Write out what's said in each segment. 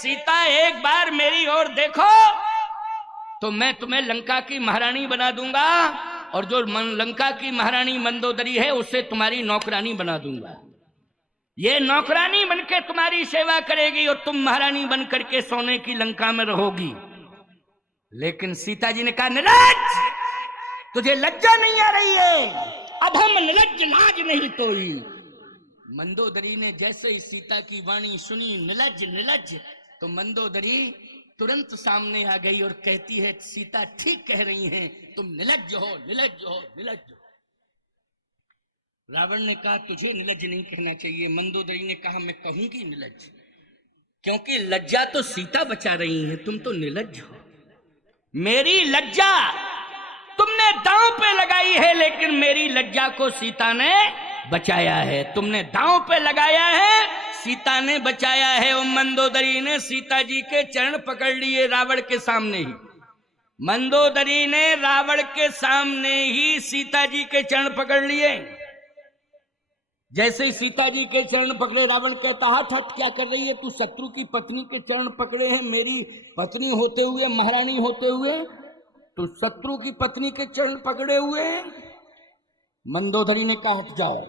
सीता एक बार मेरी ओर देखो तो मैं तुम्हें लंका की महारानी बना दूंगा, और जो लंका की महारानी मंदोदरी है उसे तुम्हारी नौकरानी बना दूंगा। ये नौकरानी बनके तुम्हारी सेवा करेगी और तुम महारानी बन करके सोने की लंका में रहोगी। लेकिन सीता जी ने कहा, निर्लज्ज, तुझे लज्जा नहीं आ रही है? अधम निर्लज्ज, लाज नहीं तोई। मंदोदरी ने जैसे ही सीता की वाणी सुनी, निर्लज्ज निर्लज्ज, तो मंदोदरी तुरंत सामने आ गई और कहती है, सीता ठीक कह रही हैं, तुम निर्लज्ज हो, निर्लज्ज हो, निर्लज्ज हो। रावण ने कहा, तुझे निर्लज्ज नहीं कहना चाहिए। मंदोदरी ने कहा, मैं कहूंगी निर्लज्ज, क्योंकि लज्जा तो सीता बचा रही है, तुम तो निर्लज्ज हो। मेरी लज्जा तुमने दांव पे लगाई है, लेकिन मेरी लज्जा को सीता ने बचाया है। तुमने दांव पे लगाया है, सीता ने बचाया है। और मंदोदरी ने सीता जी के चरण पकड़ लिए रावण के सामने ही। मंदोदरी ने रावण के सामने ही सीता जी के चरण पकड़ लिए। जैसे ही सीता जी के चरण पकड़े, रावण कहता, हट हट, क्या कर रही है तू? शत्रु की पत्नी के चरण पकड़े हैं, मेरी पत्नी होते हुए, महारानी होते हुए तो शत्रु की पत्नी के चरण पकड़े हुए हैं। मंदोदरी ने कहा, हट जाओ,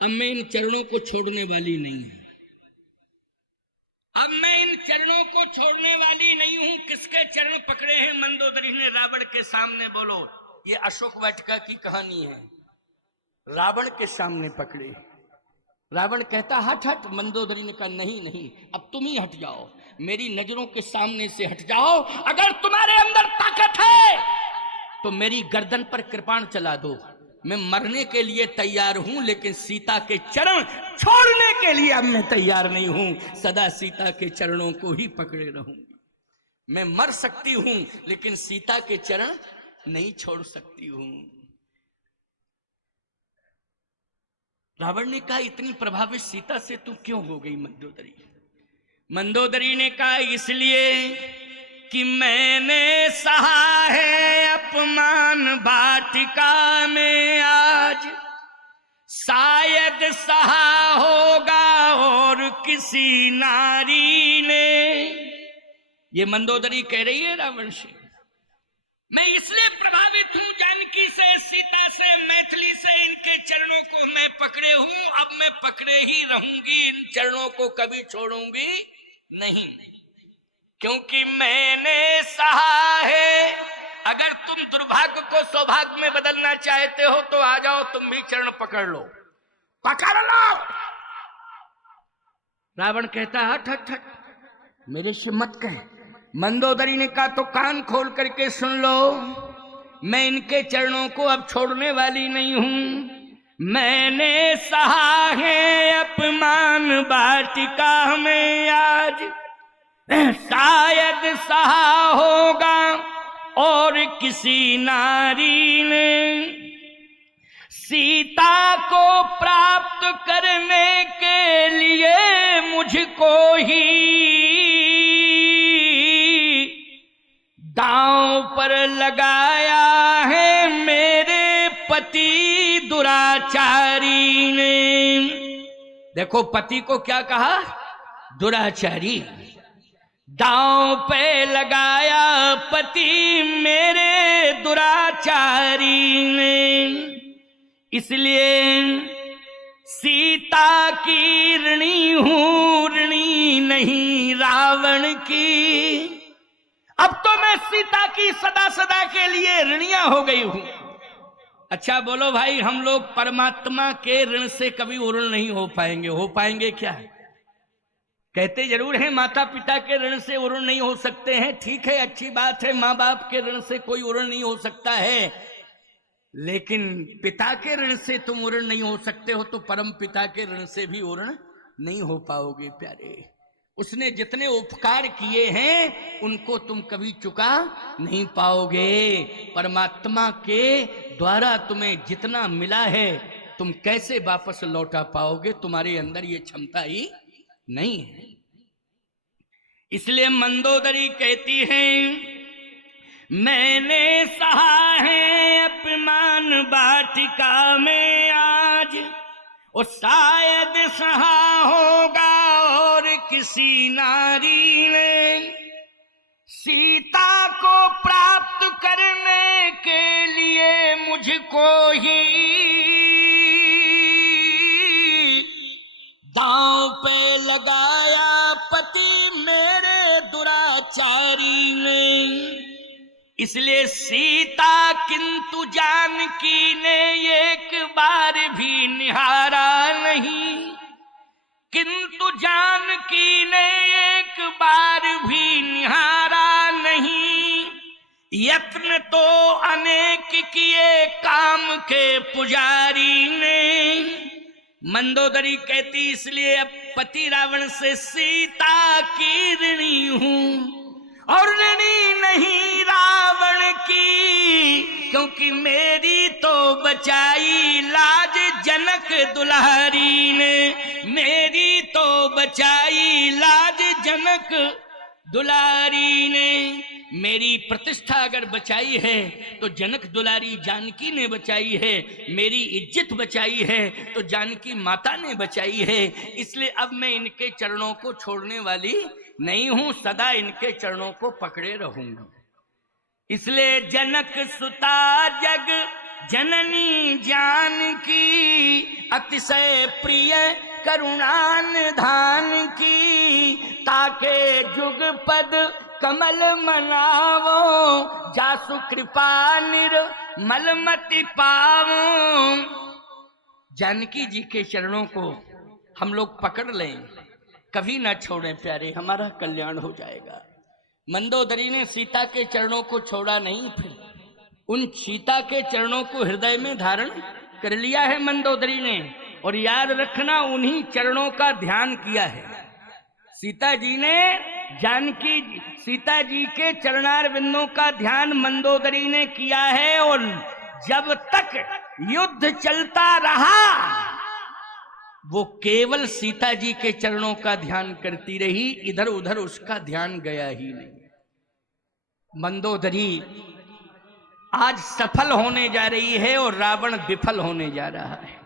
अब मैं इन चरणों को छोड़ने वाली नहीं हूं। अब मैं इन चरणों को छोड़ने वाली नहीं हूं। किसके चरण पकड़े हैं मंदोदरी ने रावण के सामने? बोलो, ये अशोक वाटिका की कहानी है। रावण के सामने पकड़े। रावण कहता, हट हट। मंदोदरी ने कहा, नहीं नहीं, अब तुम ही हट जाओ, मेरी नजरों के सामने से हट जाओ। अगर तुम्हारे अंदर ताकत है तो मेरी गर्दन पर कृपाण चला दो। मैं मरने के लिए तैयार हूं, लेकिन सीता के चरण छोड़ने के लिए अब मैं तैयार नहीं हूं। सदा सीता के चरणों को ही पकड़े रहूंगी। मैं मर सकती हूं, लेकिन सीता के चरण नहीं छोड़ सकती हूं। रावण ने कहा, इतनी प्रभावित सीता से तू क्यों हो गई मंदोदरी? मंदोदरी ने कहा, इसलिए कि मैंने सहा है अपमान वाटिका में आज, शायद सहा होगा और किसी नारी ने। ये मंदोदरी कह रही है रावण से, मैं इसलिए प्रभावित हूं जानकी से, सीता से, मैथिली से, इनके चरणों को मैं पकड़े हूं। अब मैं पकड़े ही रहूंगी, इन चरणों को कभी छोड़ूंगी नहीं, क्योंकि मैंने सहा है। अगर तुम दुर्भाग्य को सौभाग्य में बदलना चाहते हो तो आ जाओ, तुम भी चरण पकड़ लो, पकड़ लो। रावण कहता, हट हट हट, मेरे से मत कह। मंदोदरी ने कहा, तो कान खोल करके सुन लो, मैं इनके चरणों को अब छोड़ने वाली नहीं हूं। मैंने सहा है अपमान वाटिका में आज, शायद सहा होगा और किसी नारी ने। सीता को प्राप्त करने के लिए मुझको ही दांव पर लगाया है मेरे पति दुराचारी ने। देखो, पति को क्या कहा? दुराचारी। दांव पे लगाया पति मेरे दुराचारी ने, इसलिए सीता की ऋणी हूं, ऋणी नहीं रावण की। अब तो मैं सीता की सदा सदा के लिए ऋणिया हो गई हूं। अच्छा बोलो भाई, हम लोग परमात्मा के ऋण से कभी ऋण नहीं हो पाएंगे। हो पाएंगे क्या? कहते जरूर हैं माता पिता के ऋण से ऋण नहीं हो सकते हैं। ठीक है, अच्छी बात है, माँ बाप के ऋण से कोई ऋण नहीं हो सकता है, लेकिन पिता के ऋण से तुम ऋण नहीं हो सकते हो तो परम पिता के ऋण से भी ऋण नहीं हो पाओगे प्यारे। उसने जितने उपकार किए हैं उनको तुम कभी चुका नहीं पाओगे। परमात्मा के द्वारा तुम्हें जितना मिला है तुम कैसे वापस लौटा पाओगे? तुम्हारे अंदर ये क्षमता ही नहीं है। इसलिए मंदोदरी कहती है, मैंने सहा है अपमान वाटिका में आज, और शायद सहा होगा और किसी नारी ने सीता को प्राप्त करने के लिए मुझको ही दांव पे लगाया पति मेरे दुराचारी ने। इसलिए सीता किंतु जानकी ने एक बार भी निहारा नहीं, किंतु जानकी ने एक बार भी निहारा नहीं। यत्न तो अनेक किए काम के पुजारी ने। मंदोदरी कहती इसलिए अब पति रावण से सीता की ऋणी हूं, और ऋणी नहीं रावण की, क्योंकि मेरी तो बचाई लाज जनक दुलारी ने। मेरी तो बचाई लाज जनक दुलारी ने। मेरी प्रतिष्ठा अगर बचाई है तो जनक दुलारी जानकी ने बचाई है। मेरी इज्जत बचाई है तो जानकी माता ने बचाई है। इसलिए अब मैं इनके चरणों को छोड़ने वाली नहीं हूं, सदा इनके चरणों को पकड़े रहूंगा। इसलिए जनक सुता जग जननी जानकी, अतिशय प्रिय करुणान धान की। ताके जुग पद कमल मनावो, जासु कृपा निर्मल मति पावो। जानकी जी के चरणों को हम लोग पकड़ लें, कभी ना छोड़ें प्यारे, हमारा कल्याण हो जाएगा। मंदोदरी ने सीता के चरणों को छोड़ा नहीं, फिर उन सीता के चरणों को हृदय में धारण कर लिया है मंदोदरी ने। और याद रखना, उन्हीं चरणों का ध्यान किया है सीता जी ने। जानकी सीता जी के चरणार बिंदों का ध्यान मंदोदरी ने किया है। और जब तक युद्ध चलता रहा वो केवल सीता जी के चरणों का ध्यान करती रही, इधर उधर उसका ध्यान गया ही नहीं। मंदोदरी आज सफल होने जा रही है और रावण विफल होने जा रहा है।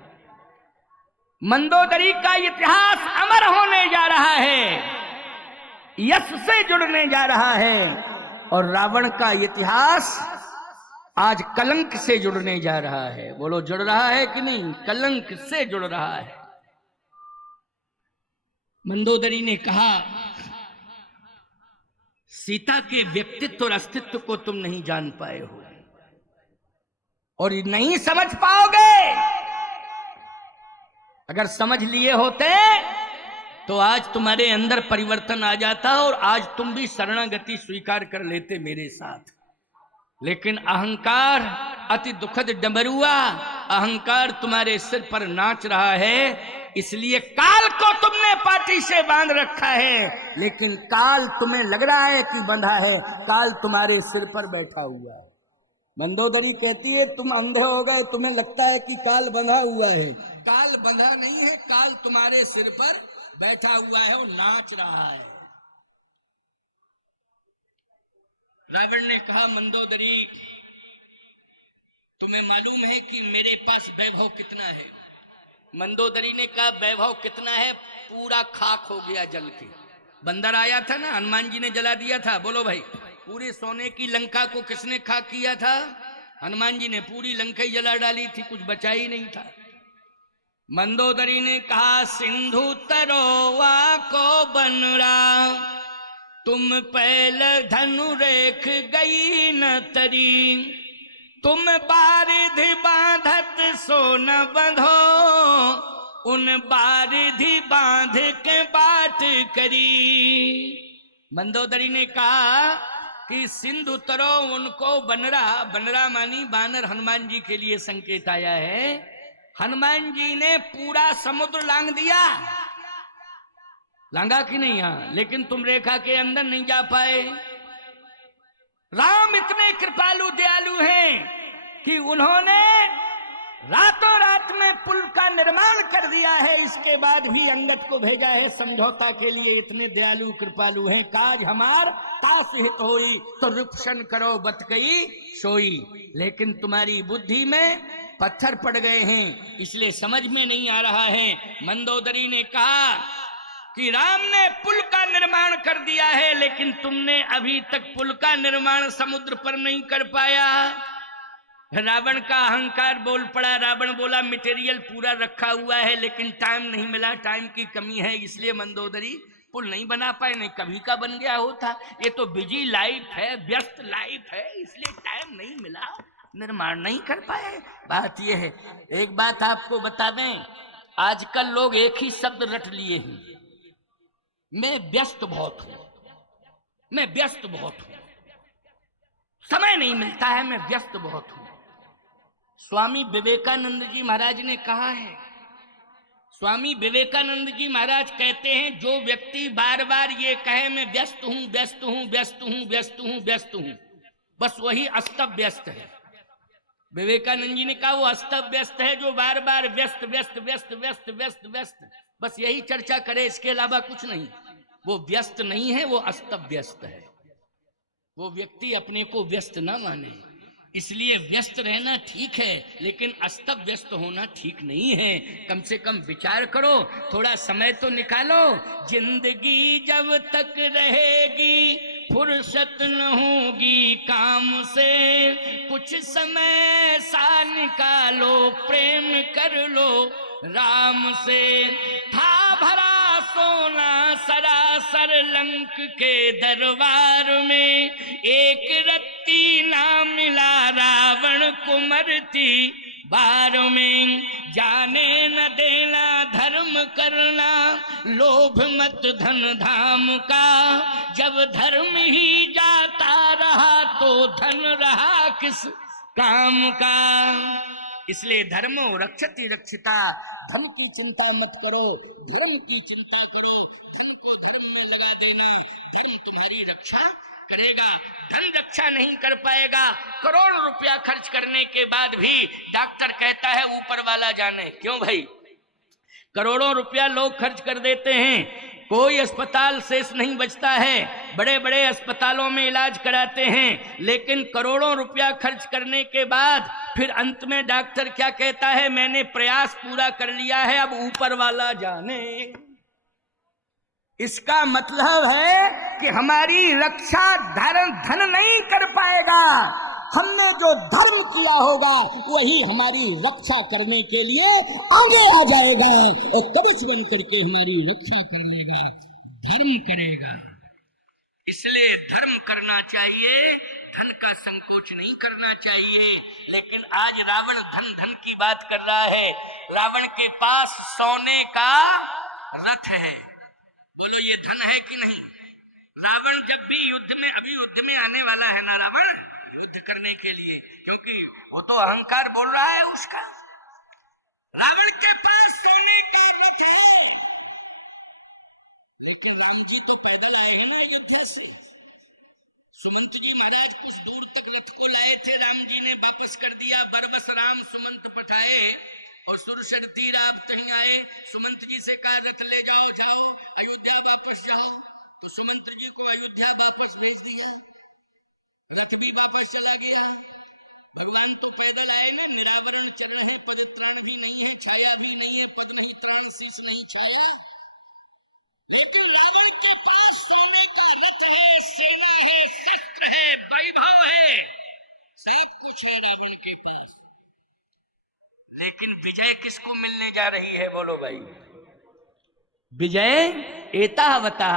मंदोदरी का इतिहास अमर होने जा रहा है, यश से जुड़ने जा रहा है। और रावण का इतिहास आज कलंक से जुड़ने जा रहा है। बोलो, जुड़ रहा है कि नहीं? कलंक से जुड़ रहा है। मंदोदरी ने कहा, सीता के व्यक्तित्व और अस्तित्व को तुम नहीं जान पाए हो और नहीं समझ पाओगे। अगर समझ लिए होते तो आज तुम्हारे अंदर परिवर्तन आ जाता और आज तुम भी शरणागति स्वीकार कर लेते मेरे साथ। लेकिन अहंकार अति दुखद डमरुआ, अहंकार तुम्हारे सिर पर नाच रहा है। इसलिए काल को तुमने पाटी से बांध रखा है, लेकिन काल तुम्हें लग रहा है कि बंधा है, काल तुम्हारे सिर पर बैठा हुआ है। मंदोदरी कहती है, तुम अंधे हो गए, तुम्हें लगता है कि काल बंधा हुआ है। काल बंधा नहीं है, काल तुम्हारे सिर पर बैठा हुआ है और नाच रहा है। रावण ने कहा, मंदोदरी तुम्हें मालूम है कि मेरे पास वैभव कितना है? मंदोदरी ने कहा, वैभव कितना है? पूरा खाक हो गया जल के। बंदर आया था ना, हनुमान जी ने जला दिया था। बोलो भाई, पूरे सोने की लंका को किसने खाक किया था? हनुमान जी ने पूरी लंका ही जला डाली थी, कुछ बचा ही नहीं था। मंदोदरी ने कहा, सिंधु तरोवा को बनरा, तुम पहल धनु रेख गई न तरी, तुम बारिधि बांधत सो न बंधो, उन बारिधि बांध के बाट करी। मंदोदरी ने कहा कि सिंधु तरो उनको बनरा, बनरा मानी बानर, हनुमान जी के लिए संकेत आया है। हनुमान जी ने पूरा समुद्र लांग दिया, लांगा कि नहीं? यहां, लेकिन तुम रेखा के अंदर नहीं जा पाए। राम इतने कृपालु दयालु हैं कि उन्होंने रातों रात में पुल का निर्माण कर दिया है। इसके बाद भी अंगद को भेजा है समझौता के लिए। इतने दयालु कृपालु हैं। काज हमार तास हित होई, तो रुपशन करो बत गई सोई। लेकिन तुम्हारी बुद्धि में पत्थर पड़ गए हैं, इसलिए समझ में नहीं आ रहा है। मंदोदरी ने कहा कि राम ने पुल का निर्माण कर दिया है, लेकिन तुमने अभी तक पुल का निर्माण समुद्र पर नहीं कर पाया। रावण का अहंकार बोल पड़ा। रावण बोला मटेरियल पूरा रखा हुआ है, लेकिन टाइम नहीं मिला, टाइम की कमी है, इसलिए मंदोदरी पुल नहीं बना पाए, नहीं कभी का बन गया होता। ये तो बिजी लाइफ है, व्यस्त लाइफ है, इसलिए टाइम नहीं मिला, निर्माण नहीं कर पाए। बात ये है। एक बात आपको बता दें, आजकल लोग एक ही शब्द रट लिए हैं, मैं व्यस्त बहुत हूं, मैं व्यस्त बहुत हूं, समय नहीं मिलता है, मैं व्यस्त बहुत हूं। स्वामी विवेकानंद जी महाराज ने कहा है, स्वामी विवेकानंद जी महाराज कहते हैं, जो व्यक्ति बार बार ये कहे मैं व्यस्त हूं, व्यस्त हूं, व्यस्त हूं, व्यस्त हूं, व्यस्त हूं, बस वही अस्त व्यस्त है। विवेकानंद जी ने कहा वो अस्त व्यस्त है जो बार बार व्यस्त व्यस्त व्यस्त व्यस्त व्यस्त व्यस्त बस यही चर्चा करे, इसके अलावा कुछ नहीं। वो व्यस्त नहीं है, वो अस्त व्यस्त है। वो व्यक्ति अपने को व्यस्त ना माने, इसलिए व्यस्त रहना ठीक है, लेकिन अस्त व्यस्त होना ठीक नहीं है। कम से कम विचार करो, थोड़ा समय तो निकालो। जिंदगी जब तक रहेगी फुर्सत न होगी काम से, कुछ समय सा निकालो, प्रेम कर लो राम से। था भरा सोना सरासर लंक के दरबार में, एक रत्ती ना मिला रावण को मरती बार में। जाने न देना धर्म करना, लोभ मत धन धाम का, जब धर्म ही जाता रहा तो धन रहा किस काम का। इसलिए धर्मो रक्षति रक्षिता, धन की चिंता मत करो, धर्म की चिंता करो। धन को धर्म में लगा देना, धर्म तुम्हारी रक्षा करेगा। धन रक्षा नहीं कर पाएगा, करोड़ों रुपया खर्च करने के बाद भी डॉक्टर कहता है ऊपर वाला जाने। क्यों भाई? करोड़ों रुपया लोग खर्च कर देते हैं, कोई अस्पताल शेष नहीं बचता है, बड़े बड़े अस्पतालों में इलाज कराते हैं, लेकिन करोड़ों रुपया खर्च करने के बाद फिर अंत में डॉक्टर क्या कहता है, मैंने प्रयास पूरा कर लिया है, अब ऊपर वाला जाने। इसका मतलब है कि हमारी रक्षा धन नहीं कर पाएगा, हमने जो धर्म किया होगा वही हमारी रक्षा करने के लिए आगे आ जाएगा और कवच बन करके हमारी रक्षा कर लेगा, धर्म करेगा। इसलिए धर्म करना चाहिए, धन का संकोच नहीं करना चाहिए। लेकिन आज रावण धन की बात कर रहा है। रावण के पास सोने का रथ है, बोलो ये धन है कि नहीं? रावण जब भी युद्ध में, अभी युद्ध में आने वाला है ना रावण, युद्ध करने के लिए, क्योंकि वो तो अहंकार बोल रहा है उसका। रावण के पास सोने का रथ है, लेकिन जी तो पैदल आए। सुमंत जी महाराज कुछ दूर तक रथ को लाए थे, राम जी ने वापस कर दिया। बरबस राम सुमंत पठाए और सुरसर तीर आप कहीं आए। सुमंत जी से कहा रथ ले जाओ, जाओ अयोध्या वापस जाओ। तो सुमंत जी को अयोध्या वापस भेज दिया, रथ भी वापस चला गया। भगवान तो पैदल आए नहीं, निरावरण चला है, पदत्राण भी नहीं है, छाया भी नहीं है, पद नहीं त्राण शीश नहीं छाया। लेकिन रावण के पास सोने का रथ है, सेना है, शस्त्र है, वैभव है, सब कुछ है रावण के पास। लेकिन विजय किसको मिलने जा रही है? बोलो भाई। विजय एतावता,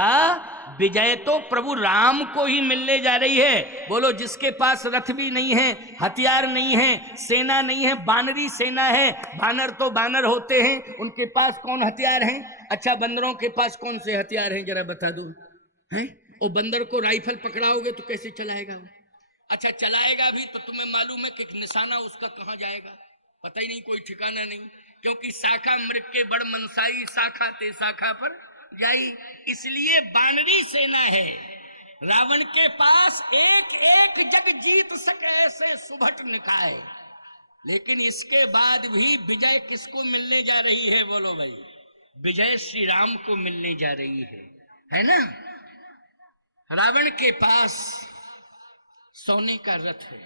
विजय तो प्रभु राम को ही मिलने जा रही है। बोलो, जिसके पास रथ भी नहीं है, हथियार नहीं है, सेना नहीं है, बानरी सेना है। बानर तो बानर होते हैं, उनके पास कौन हथियार हैं? अच्छा, बंदरों के पास कौन से हथियार हैं जरा बता दो। हैं? और बंदर को राइफल पकड़ाओगे तो कैसे चलाएगा वो? अच्छा, चलाएगा भी तो तुम्हें मालूम है कि निशाना उसका कहाँ जाएगा? पता ही नहीं, कोई ठिकाना नहीं, क्योंकि शाखा मृग के बड़ मनसाई, शाखा ते शाखा पर जाई। इसलिए बानरी सेना है। रावण के पास एक एक जग जीत सके ऐसे सुभट निकाय। लेकिन इसके बाद भी विजय किसको मिलने जा रही है? बोलो भाई। विजय श्री राम को मिलने जा रही है ना? रावण के पास सोने का रथ है,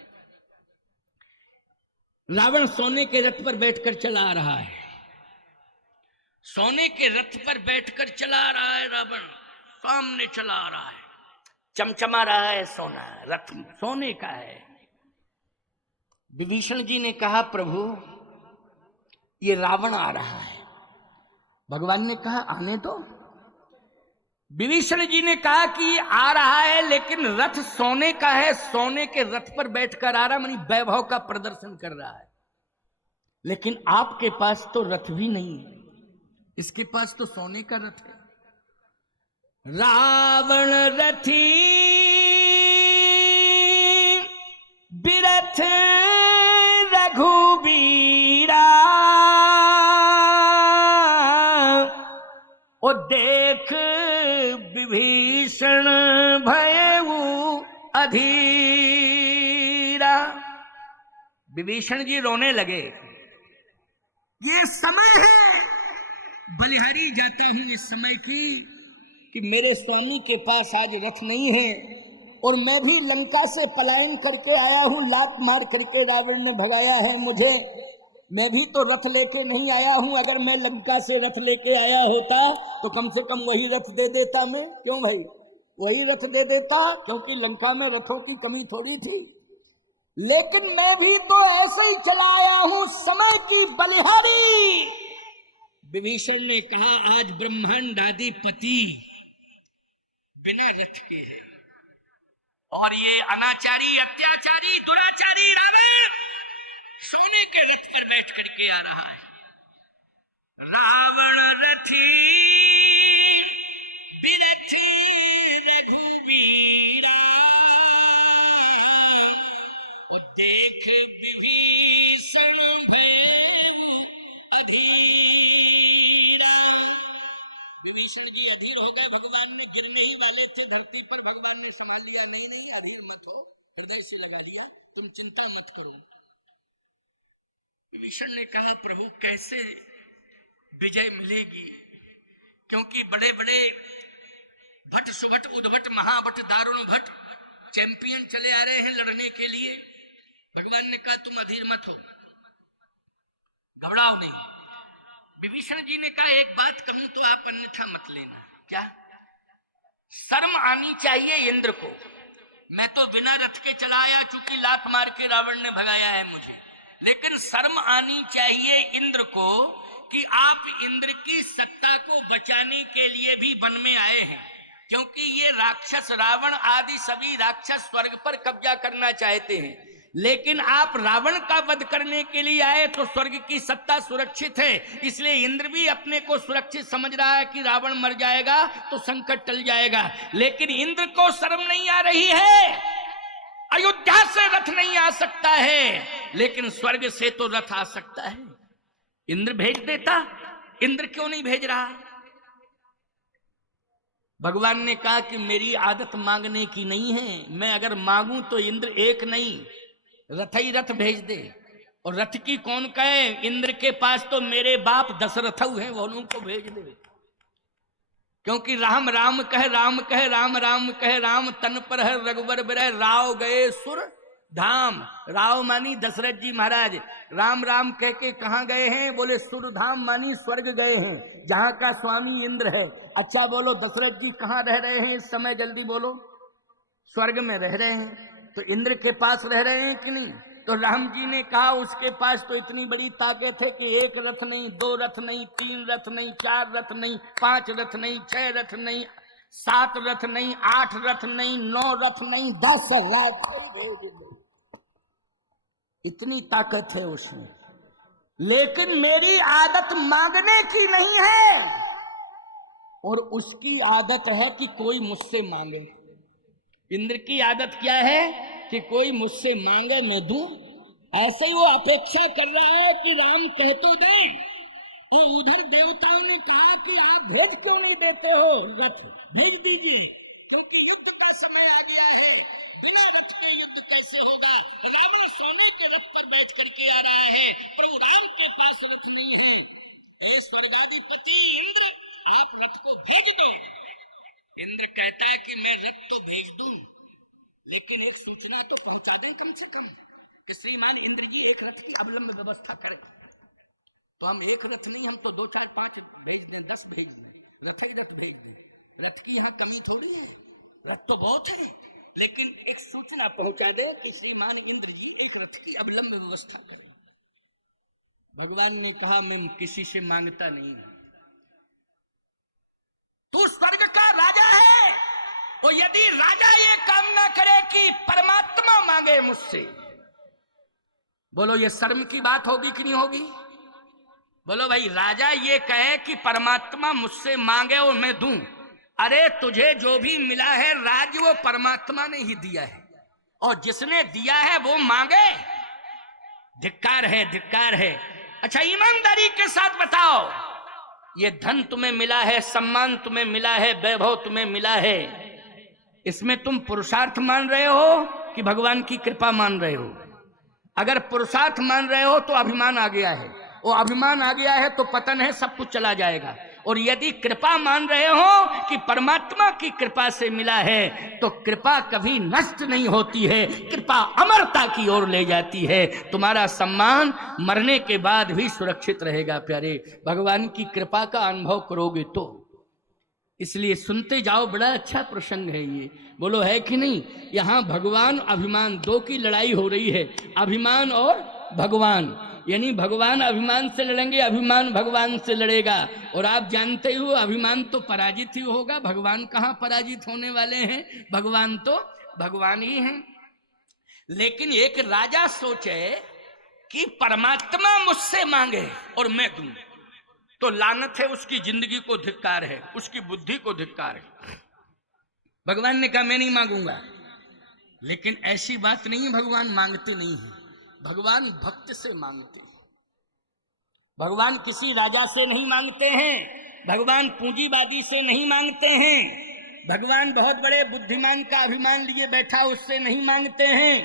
रावण सोने के रथ पर बैठकर चला आ रहा है। सोने के रथ पर बैठकर चला रहा है रावण, सामने चला रहा है, चमचमा रहा है सोना, रथ सोने का है। विभीषण जी ने कहा प्रभु ये रावण आ रहा है। भगवान ने कहा आने दो। विभीषण जी ने कहा कि आ रहा है लेकिन रथ सोने का है, सोने के रथ पर बैठकर आ रहा, मानी वैभव का प्रदर्शन कर रहा है। लेकिन आपके पास तो रथ भी नहीं है, इसके पास तो सोने का रथ है। रावण रथी बिरथ रघुबीरा, ओ देख विभीषण भयउ अधीरा। विभीषण जी रोने लगे। ये समय है, बलिहारी जाता हूं इस समय की कि मेरे स्वामी के पास आज रथ नहीं है और मैं भी लंका से पलायन करके आया हूं, लात मार करके रावण ने भगाया है मुझे। मैं भी तो रथ लेके नहीं आया हूं, अगर मैं लंका से रथ लेके आया होता तो कम से कम वही रथ दे देता मैं। क्यों भाई, वही रथ दे देता, क्योंकि लंका में रथों की कमी थोड़ी थी। लेकिन मैं भी तो ऐसे ही चला आया हूं, समय की बलिहारी। विभीषण ने कहा आज ब्रह्मांड आदिपति बिना रथ के है और ये अनाचारी, अत्याचारी, दुराचारी रावण सोने के रथ पर बैठ करके आ रहा है। रावण रथी बिरथी रघुवीरा, और देख विभीषण भयउ अधीरा। विभीषण जी अधीर हो गए, भगवान ने गिरने ही वाले थे धरती पर, भगवान ने संभाल लिया। नहीं नहीं अधीर मत हो, हृदय से लगा लिया, तुम चिंता मत करो। विभीषण ने कहा प्रभु कैसे विजय मिलेगी, क्योंकि बड़े बड़े भट्ट, सुभट, उद्भट, महाभट्ट, दारुण भट्ट चैंपियन चले आ रहे हैं लड़ने के लिए। भगवान ने कहा तुम अधीर मत हो, घबराओ नहीं। विभीषण जी ने कहा एक बात कहूं तो आप अन्यथा मत लेना। क्या? शर्म आनी चाहिए इंद्र को। मैं तो बिना रथ के चला आया, चूंकि लात मार के रावण ने भगाया है मुझे, लेकिन शर्म आनी चाहिए इंद्र को कि आप इंद्र की सत्ता को बचाने के लिए भी वन में आए हैं। क्योंकि ये राक्षस रावण आदि सभी राक्षस स्वर्ग पर कब्जा करना चाहते हैं, लेकिन आप रावण का वध करने के लिए आए तो स्वर्ग की सत्ता सुरक्षित है। इसलिए इंद्र भी अपने को सुरक्षित समझ रहा है कि रावण मर जाएगा तो संकट टल जाएगा। लेकिन इंद्र को शर्म नहीं आ रही है, अयोध्या से रथ नहीं आ सकता है, लेकिन स्वर्ग से तो रथ आ सकता है। इंद्र भेज देता, इंद्र क्यों नहीं भेज रहा? भगवान ने कहा कि मेरी आदत मांगने की नहीं है, मैं अगर मांगूं तो इंद्र एक नहीं रथ ही रथ भेज दे। और रथ की कौन कहे, इंद्र के पास तो मेरे बाप दशरथ हैं, वो उनको भेज दे। क्योंकि राम राम कह राम कह, राम राम कह राम, तन पर है रघुवर बिरह, राव गए सुर धाम। राव मानी दशरथ जी महाराज, राम राम कह के कहां गए हैं? बोले सुरधाम मानी स्वर्ग गए हैं, जहां का स्वामी इंद्र है। अच्छा बोलो दशरथ जी कहां रह रहे हैं इस समय? जल्दी बोलो। स्वर्ग में रह रहे हैं, तो इंद्र के पास रह रहे हैं कि नहीं? तो राम जी ने कहा उसके पास तो इतनी बड़ी ताकत है कि एक रथ नहीं, दो रथ नहीं, तीन रथ नहीं, चार रथ नहीं, पांच रथ नहीं, छह रथ नहीं, सात रथ नहीं, आठ रथ नहीं, 9 रथ नहीं, 10 रथ। इतनी ताकत है उसमें। लेकिन मेरी आदत मांगने की नहीं है, और उसकी आदत है कि कोई मुझसे मांगे। इंद्र की आदत क्या है कि कोई मुझसे मांगे मैं दूं। ऐसे ही वो अपेक्षा कर रहा है कि राम कह तो दे, और उधर देवताओं ने कहा कि आप भेज क्यों नहीं देते हो रथ, भेज दीजिए, क्योंकि युद्ध का समय आ गया है। बिना रथ के युद्ध कैसे होगा? रावण सोने के रथ पर बैठ करके आ रहा है, प्रभु राम के पास रथ नहीं है। हे स्वर्गाधिपति इंद्र, आप रथ को भेज दो। इंद्र कहता है कि मैं रथ तो भेज दूं, लेकिन एक सूचना तो पहुंचा दें कम से कम कि श्रीमान इंद्र जी एक रथ की अवलंब व्यवस्था करें। तो हम एक रथ नहीं, हम तो 2 4 5 भेज दें, 10 भेज दें, रथ ही रथ भेज दें। रथ की यहाँ कमी थोड़ी है, रथ तो बहुत है, लेकिन एक सूचना पहुंचा दे कि श्रीमान इंद्र जी एक रथ की अविलंब व्यवस्था करो। भगवान ने कहा मैं किसी से मांगता नहीं, तू स्वर्ग का राजा है, तो यदि राजा ये कामना करे कि परमात्मा मांगे मुझसे, बोलो ये शर्म की बात होगी कि नहीं होगी? बोलो भाई, राजा ये कहे कि परमात्मा मुझसे मांगे और मैं दूं। अरे तुझे जो भी मिला है राज्य वो परमात्मा ने ही दिया है, और जिसने दिया है वो मांगे, धिक्कार है, धिक्कार है। अच्छा ईमानदारी के साथ बताओ, ये धन तुम्हें मिला है, सम्मान तुम्हें मिला है, वैभव तुम्हें मिला है, इसमें तुम पुरुषार्थ मान रहे हो कि भगवान की कृपा मान रहे हो? अगर पुरुषार्थ मान रहे हो तो अभिमान आ गया है, और अभिमान आ गया है तो पतन है, सब कुछ चला जाएगा। और यदि कृपा मान रहे हो कि परमात्मा की कृपा से मिला है, तो कृपा कभी नष्ट नहीं होती है, कृपा अमरता की ओर ले जाती है। तुम्हारा सम्मान मरने के बाद भी सुरक्षित रहेगा प्यारे, भगवान की कृपा का अनुभव करोगे तो। इसलिए सुनते जाओ, बड़ा अच्छा प्रसंग है ये, बोलो है कि नहीं? यहाँ भगवान अभिमान दो की लड़ाई हो रही है, अभिमान और भगवान, यानी भगवान अभिमान से लड़ेंगे, अभिमान भगवान से लड़ेगा। और आप जानते हो अभिमान तो पराजित ही होगा, भगवान कहाँ पराजित होने वाले हैं, भगवान तो भगवान ही हैं। लेकिन एक राजा सोचे कि परमात्मा मुझसे मांगे और मैं दूं, तो लानत है, उसकी जिंदगी को धिक्कार है, उसकी बुद्धि को धिक्कार है। भगवान ने कहा मैं नहीं मांगूंगा, लेकिन ऐसी बात नहीं है भगवान मांगते नहीं है, भगवान भक्त से मांगते हैं। भगवान किसी राजा से नहीं मांगते हैं, भगवान पूंजीवादी से नहीं मांगते हैं, भगवान बहुत बड़े बुद्धिमान का अभिमान लिए बैठा उससे नहीं मांगते हैं,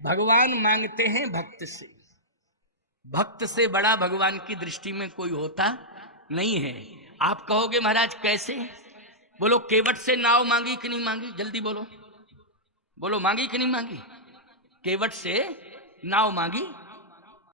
भगवान मांगते हैं भक्त से। भक्त से बड़ा भगवान की दृष्टि में कोई होता नहीं है। आप कहोगे महाराज कैसे? बोलो केवट से नाव मांगी कि नहीं मांगी? जल्दी बोलो, बोलो मांगी कि नहीं मांगी? केवट से नाव मांगी,